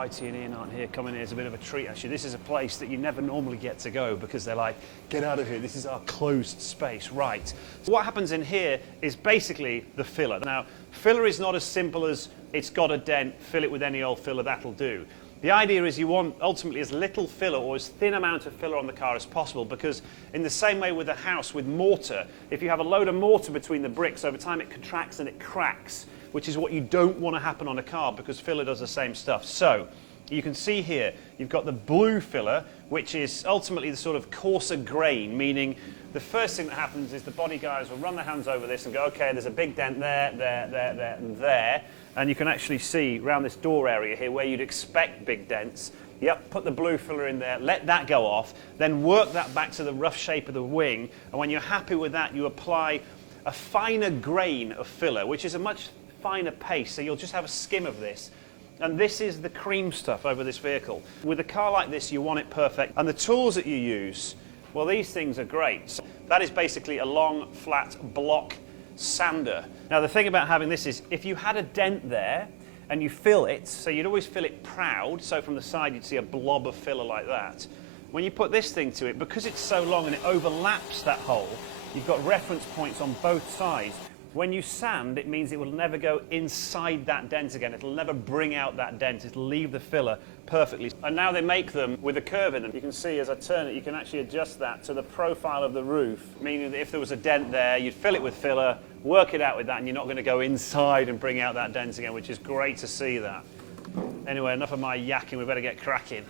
Whitey and Ian aren't here. Coming here is a bit of a treat, actually. This is a place that you never normally get to go because they're like, get out of here, this is our closed space, right. So what happens in here is basically the filler. Now, filler is not as simple as it's got a dent, fill it with any old filler, that'll do. The idea is you want ultimately as little filler or as thin amount of filler on the car as possible, because in the same way with a house with mortar, if you have a load of mortar between the bricks, over time it contracts and it cracks, which is what you don't want to happen on a car because filler does the same stuff. So you can see here you've got the blue filler, which is ultimately the sort of coarser grain, meaning the first thing that happens is the body guys will run their hands over this and go, okay, there's a big dent there, there, and there. And you can actually see around this door area here where you'd expect big dents. Yep, put the blue filler in there, let that go off, then work that back to the rough shape of the wing. And when you're happy with that, you apply a finer grain of filler, which is a much finer paste. So you'll just have a skim of this. And this is the cream stuff over this vehicle. With a car like this, you want it perfect. And the tools that you use, well, these things are great. So that is basically a long, flat block sander. Now, the thing about having this is if you had a dent there and you fill it, so you'd always fill it proud, so from the side you'd see a blob of filler like that. When you put this thing to it, because it's so long and it overlaps that hole, you've got reference points on both sides. When you sand, it means it will never go inside that dent again. It'll never bring out that dent. It'll leave the filler perfectly. And now they make them with a curve in them. You can see as I turn it, you can actually adjust that to the profile of the roof, meaning that if there was a dent there, you'd fill it with filler, work it out with that, and you're not going to go inside and bring out that dent again, which is great to see that. Anyway, enough of my yakking. We better get cracking.